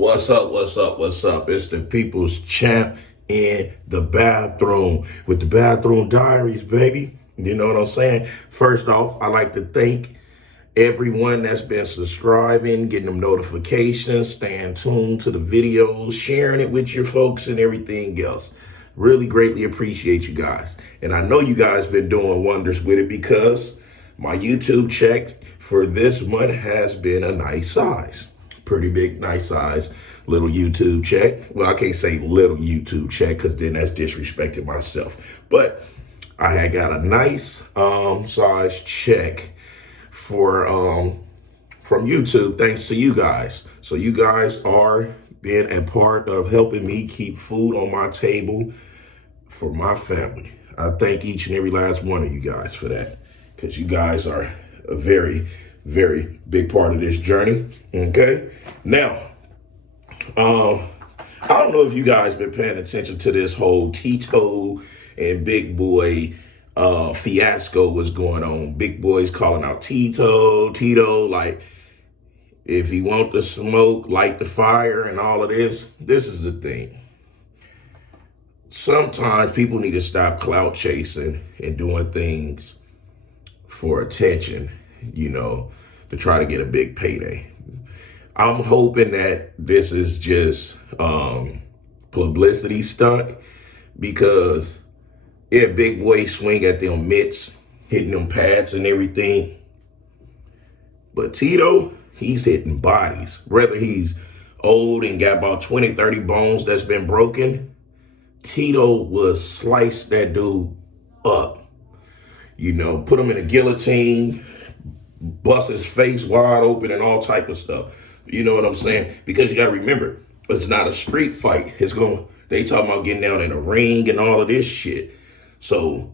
What's up? What's up? What's up? It's the people's champ in the bathroom with the bathroom diaries, baby. You know what I'm saying? First off, I like to thank everyone that's been subscribing, getting them notifications, staying tuned to the videos, sharing it with your folks and everything else. Really greatly appreciate you guys. And I know you guys been doing wonders with it because my YouTube check for this month has been a nice size. Pretty big, nice size, little YouTube check. Well, I can't say little YouTube check because then that's disrespecting myself. But I had got a nice size check for from YouTube thanks to you guys. So you guys are being a part of helping me keep food on my table for my family. I thank each and every last one of you guys for that because you guys are a very, very big part of this journey. Okay. Now, I don't know if you guys been paying attention to this whole Tito and Big Boy fiasco was going on. Big Boy's calling out Tito, like if you want the smoke, light the fire and all of this. This is the thing. Sometimes people need to stop clout chasing and doing things for attention, to try to get a big payday. I'm hoping that this is just publicity stunt because Big Boy swing at them mitts, hitting them pads and everything. But Tito, he's hitting bodies. Whether he's old and got about 20, 30 bones that's been broken, Tito will slice that dude up. Put him in a guillotine, bust his face wide open and all type of stuff. You know what I'm saying? Because you got to remember, it's not a street fight. They talking about getting down in a ring and all of this shit. So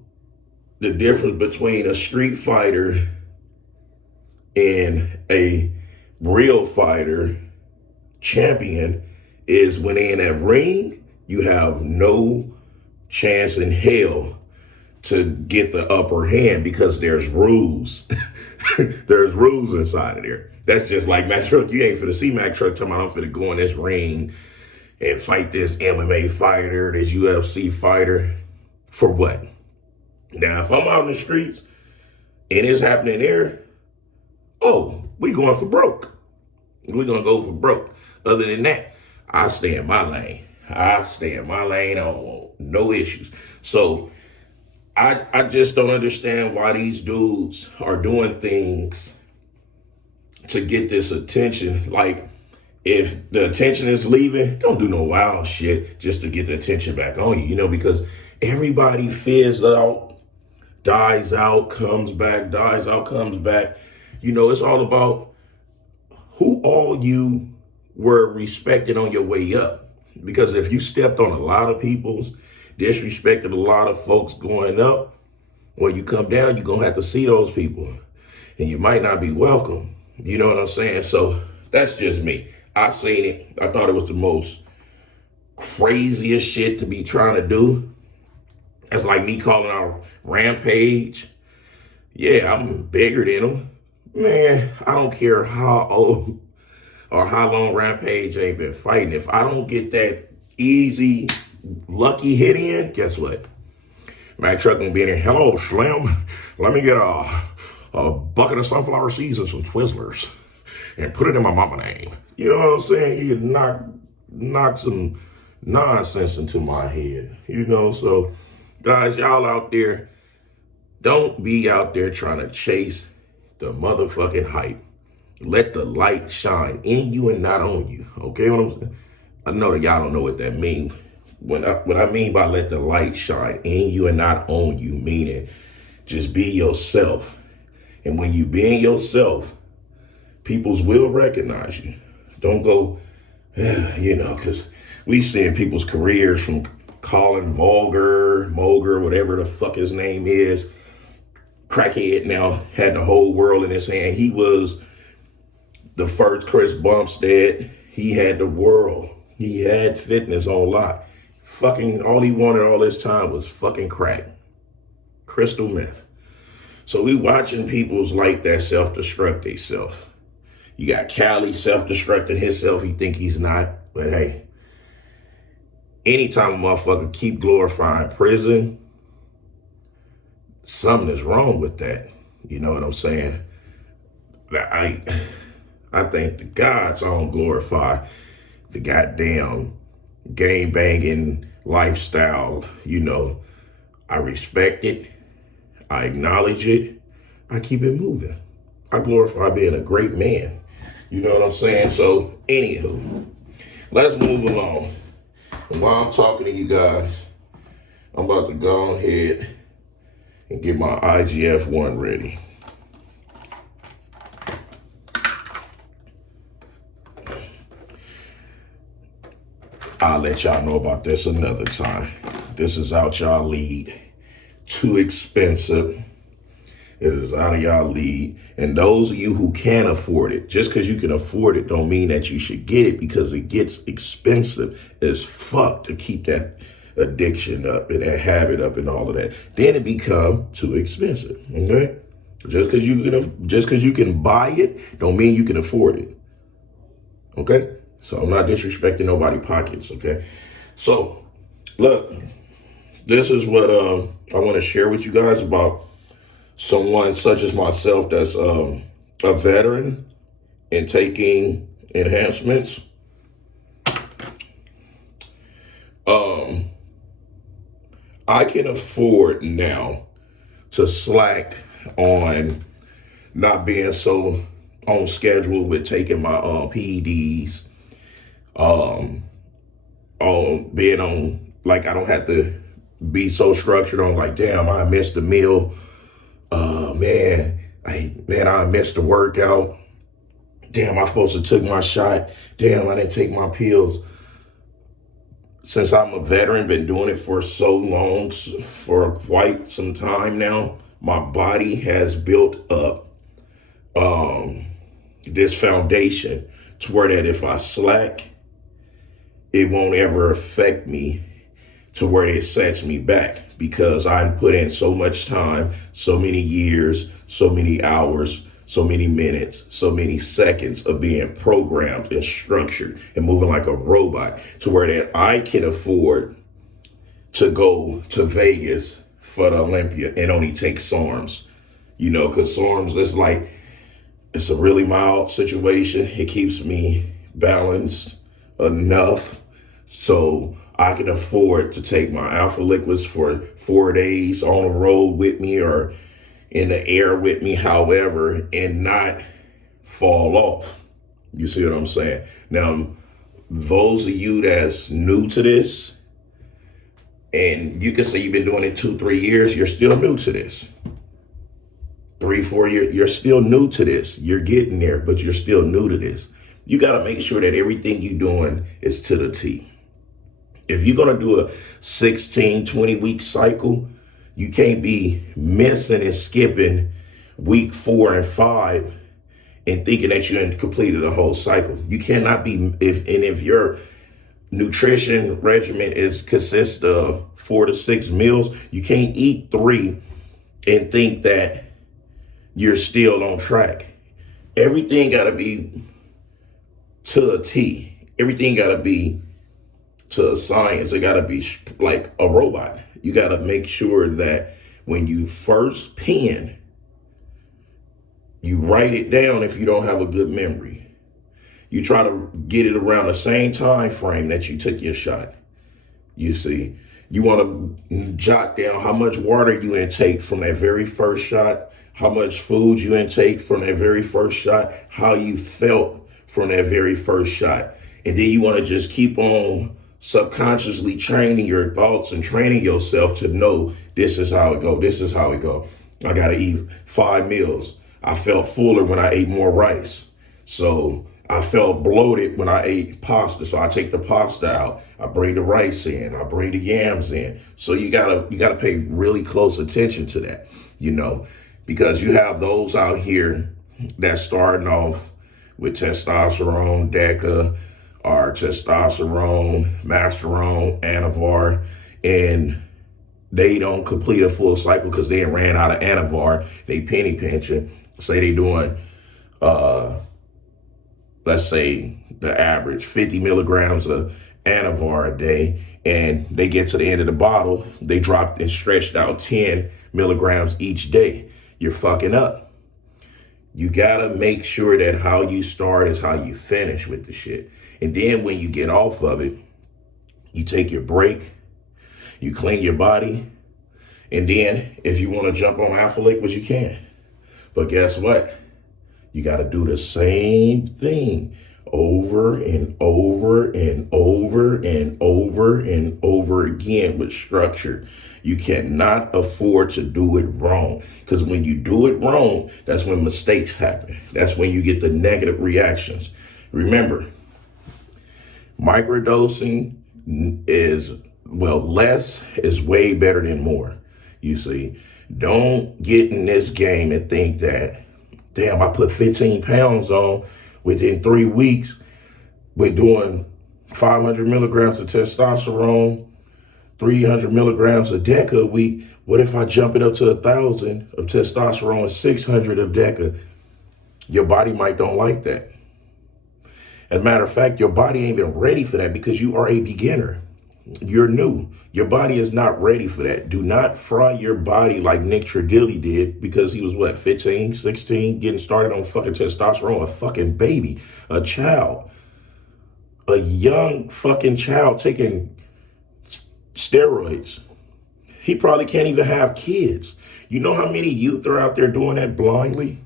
the difference between a street fighter and a real fighter champion is when they in that ring, you have no chance in hell to get the upper hand because there's rules. There's rules inside of there. That's just like Mac Truck. You ain't finna see Mac Truck talking about I'm finna go in this ring and fight this MMA fighter, this UFC fighter. For what? Now, if I'm out in the streets and it's happening there, we going for broke. We're going to go for broke. Other than that, I stay in my lane. I don't want no issues. So I just don't understand why these dudes are doing things to get this attention. Like, if the attention is leaving, don't do no wild shit just to get the attention back on you, because everybody fizzes out, dies out, comes back, dies out, comes back. It's all about who all you were respected on your way up. Because if you stepped on a lot of people's, disrespected a lot of folks going up, when you come down, you're going to have to see those people. And you might not be welcome. You know what I'm saying? So that's just me. I seen it. I thought it was the most craziest shit to be trying to do. That's like me calling out Rampage. Yeah, I'm bigger than him. Man, I don't care how old or how long Rampage ain't been fighting. If I don't get that easy, lucky hit in, guess what? Mac Truck gonna be in here. Hello, Slim. Let me get a bucket of sunflower seeds and some Twizzlers and put it in my mama name. You know what I'm saying? He knock some nonsense into my head. So guys, y'all out there, don't be out there trying to chase the motherfucking hype. Let the light shine in you and not on you. Okay, what I'm saying? I know that y'all don't know what that means. What I mean by let the light shine in you and not on you, meaning just be yourself. And when you being yourself, peoples will recognize you. Don't go, because we seeing people's careers from Colin Moger, whatever the fuck his name is. Crackhead now had the whole world in his hand. He was the first Chris Bumstead. He had the world. He had fitness on lock. Fucking all he wanted all this time was fucking crack. Crystal meth. So we watching people's like that self-destruct themselves. You got Cali self-destructing himself. He think he's not. But hey, anytime a motherfucker keep glorifying prison, something is wrong with that. You know what I'm saying? I think the gods don't glorify the goddamn gang banging lifestyle. You know, I respect it. I acknowledge it. I keep it moving. I glorify being a great man. You know what I'm saying? So, anywho, let's move along. And while I'm talking to you guys, I'm about to go ahead and get my IGF-1 ready. I'll let y'all know about this another time. This is out y'all league. Too expensive. It is out of y'all league. And those of you who can afford it, just because you can afford it don't mean that you should get it, because it gets expensive as fuck to keep that addiction up and that habit up and all of that. Then it become too expensive. Okay? Just because you can buy it don't mean you can afford it. Okay? So I'm not disrespecting nobody's pockets, okay? So, look, this is what I want to share with you guys about someone such as myself that's a veteran in taking enhancements. I can afford now to slack on not being so on schedule with taking my PEDs. On being on, like, I don't have to be so structured on, like, damn, I missed the meal. I missed the workout. Damn, I supposed to took my shot. Damn, I didn't take my pills. Since I'm a veteran, been doing it for so long, for quite some time now, my body has built up this foundation to where that if I slack, it won't ever affect me to where it sets me back, because I put in so much time, so many years, so many hours, so many minutes, so many seconds of being programmed and structured and moving like a robot, to where that I can afford to go to Vegas for the Olympia and only take SARMs, you know, because SARMs, it's a really mild situation. It keeps me balanced enough so I can afford to take my alpha liquids for 4 days on the road with me or in the air with me, however, and not fall off. You see what I'm saying? Now, those of you that's new to this, and you can say you've been doing it 2-3 years, you're still new to this. 3-4 years, you're still new to this. You're getting there, but you're still new to this. You got to make sure that everything you're doing is to the T. If you're going to do a 16, 20-week cycle, you can't be missing and skipping week 4 and 5 and thinking that you done completed a whole cycle. You cannot be, if your nutrition regimen consists of 4 to 6 meals, you can't eat 3 and think that you're still on track. Everything got to be to a T. Everything got to be to a science. It got to be like a robot. You got to make sure that when you first pen, you write it down if you don't have a good memory. You try to get it around the same time frame that you took your shot. You see, you want to jot down how much water you intake from that very first shot, how much food you intake from that very first shot, how you felt from that very first shot. And then you want to just keep on subconsciously training your thoughts and training yourself to know this is how it go. This is how it go. I got to eat 5 meals. I felt fuller when I ate more rice. So I felt bloated when I ate pasta. So I take the pasta out. I bring the rice in. I bring the yams in. So you gotta pay really close attention to that, you know, because you have those out here that's starting off with testosterone, DECA, or testosterone, masterone, anavar, and they don't complete a full cycle because they ran out of anavar. They penny pinching. Say they doing let's say the average 50 milligrams of Anavar a day, and they get to the end of the bottle, they dropped and stretched out 10 milligrams each day. You're fucking up. You gotta make sure that how you start is how you finish with the shit. And then when you get off of it, you take your break, you clean your body, and then if you want to jump on alpha liquids, you can. But guess what? You got to do the same thing over and over and over and over and over again with structure. You cannot afford to do it wrong, because when you do it wrong, that's when mistakes happen. That's when you get the negative reactions. Remember, microdosing is, well, less is way better than more. You see, don't get in this game and think that, damn, I put 15 pounds on within 3 weeks with doing 500 milligrams of testosterone, 300 milligrams of DECA a week. What if I jump it up to 1,000 of testosterone and 600 of DECA? Your body might don't like that. As a matter of fact, your body ain't even ready for that because you are a beginner. You're new. Your body is not ready for that. Do not fry your body like Nick Tredilli did, because he was, 15, 16, getting started on fucking testosterone, a fucking baby, a child, a young fucking child taking steroids. He probably can't even have kids. You know how many youth are out there doing that blindly?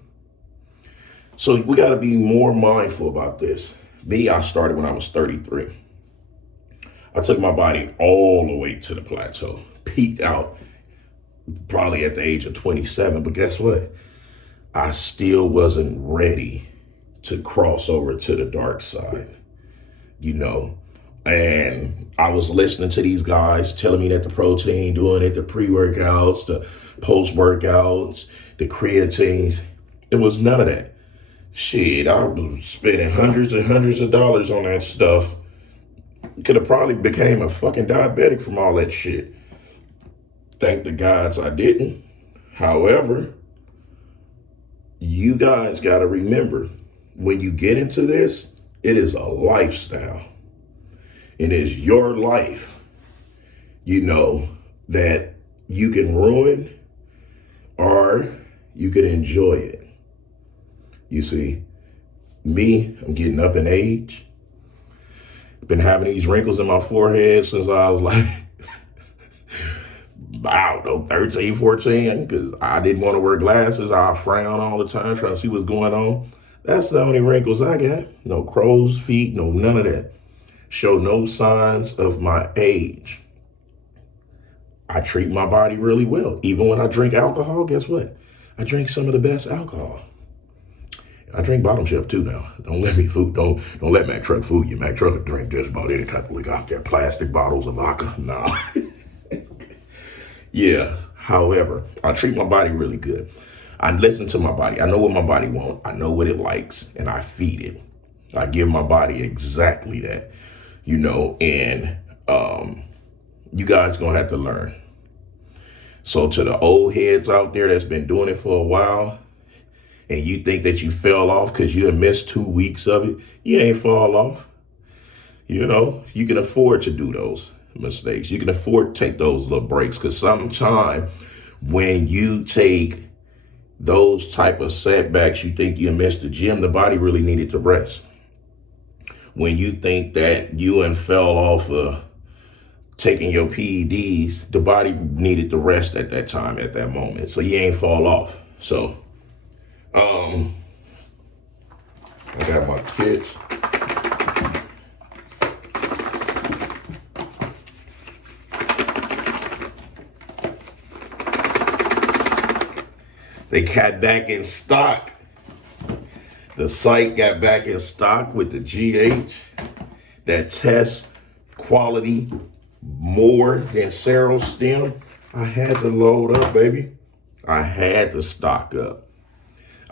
So we got to be more mindful about this. Me, I started when I was 33. I took my body all the way to the plateau, peaked out probably at the age of 27. But guess what? I still wasn't ready to cross over to the dark side, And I was listening to these guys telling me that the protein, doing it, the pre-workouts, the post-workouts, the creatines, it was none of that. Shit, I was spending hundreds and hundreds of dollars on that stuff. Could have probably became a fucking diabetic from all that shit. Thank the gods I didn't. However, you guys got to remember, when you get into this, it is a lifestyle. It is your life, that you can ruin or you can enjoy it. You see, me, I'm getting up in age. Been having these wrinkles in my forehead since I was like, I don't know, 13, 14, because I didn't want to wear glasses. I frown all the time trying to see what's going on. That's the only wrinkles I got. No crow's feet, no none of that. Show no signs of my age. I treat my body really well. Even when I drink alcohol, guess what? I drink some of the best alcohol. I drink bottom shelf too now. Don't let Mac Truck fool you. Mac Truck will drink just about any type of liquor out there. Plastic bottles of vodka. Nah. Yeah. However, I treat my body really good. I listen to my body. I know what my body wants. I know what it likes, and I feed it. I give my body exactly that, and you guys gonna have to learn. So to the old heads out there that's been doing it for a while, and you think that you fell off because you had missed 2 weeks of it, you ain't fall off. You can afford to do those mistakes. You can afford to take those little breaks, because sometime when you take those type of setbacks, you think you missed the gym, the body really needed to rest. When you think that you and fell off taking your PEDs, the body needed to rest at that time, at that moment. So you ain't fall off. So, I got my kits. They got back in stock. The site got back in stock with the GH that tests quality more than Serostim. I had to load up, baby. I had to stock up.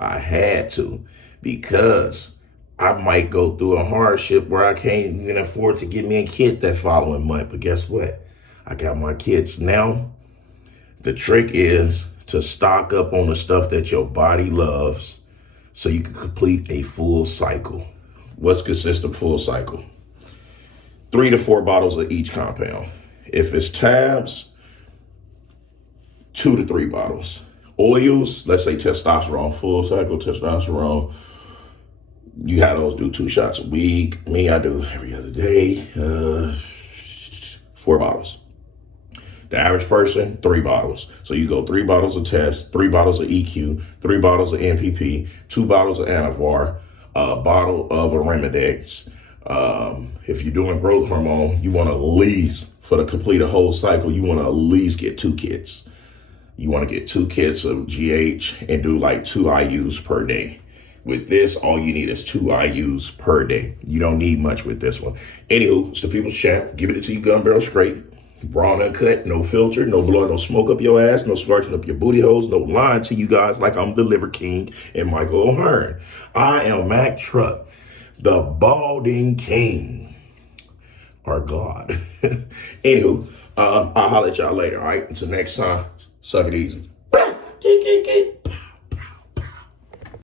I had to, because I might go through a hardship where I can't even afford to get me a kit that following month. But guess what? I got my kits now. The trick is to stock up on the stuff that your body loves so you can complete a full cycle. What's consistent full cycle? 3 to 4 bottles of each compound. If it's tabs, 2 to 3 bottles. Oils, let's say testosterone, full cycle testosterone, you have those do 2 shots a week. Me, I do every other day, 4 bottles. The average person, 3 bottles. So you go 3 bottles of test, 3 bottles of EQ, 3 bottles of NPP, 2 bottles of Anavar, a bottle of Arimidex. If you're doing growth hormone, you want to at least, for the complete a whole cycle, you want to at least get 2 kits. You want to get 2 kits of GH and do like 2 IUs per day. With this, all you need is 2 IUs per day. You don't need much with this one. Anywho, it's the People's Champ. Give it to you gun barrel straight. Raw and uncut, no filter, no blowing no smoke up your ass, no scorching up your booty holes, no lying to you guys like I'm the Liver King and Michael O'Hearn. I am Mac Truck, the balding king. Our God. Anywho, I'll holler at y'all later, all right? Until next time, suck it easy.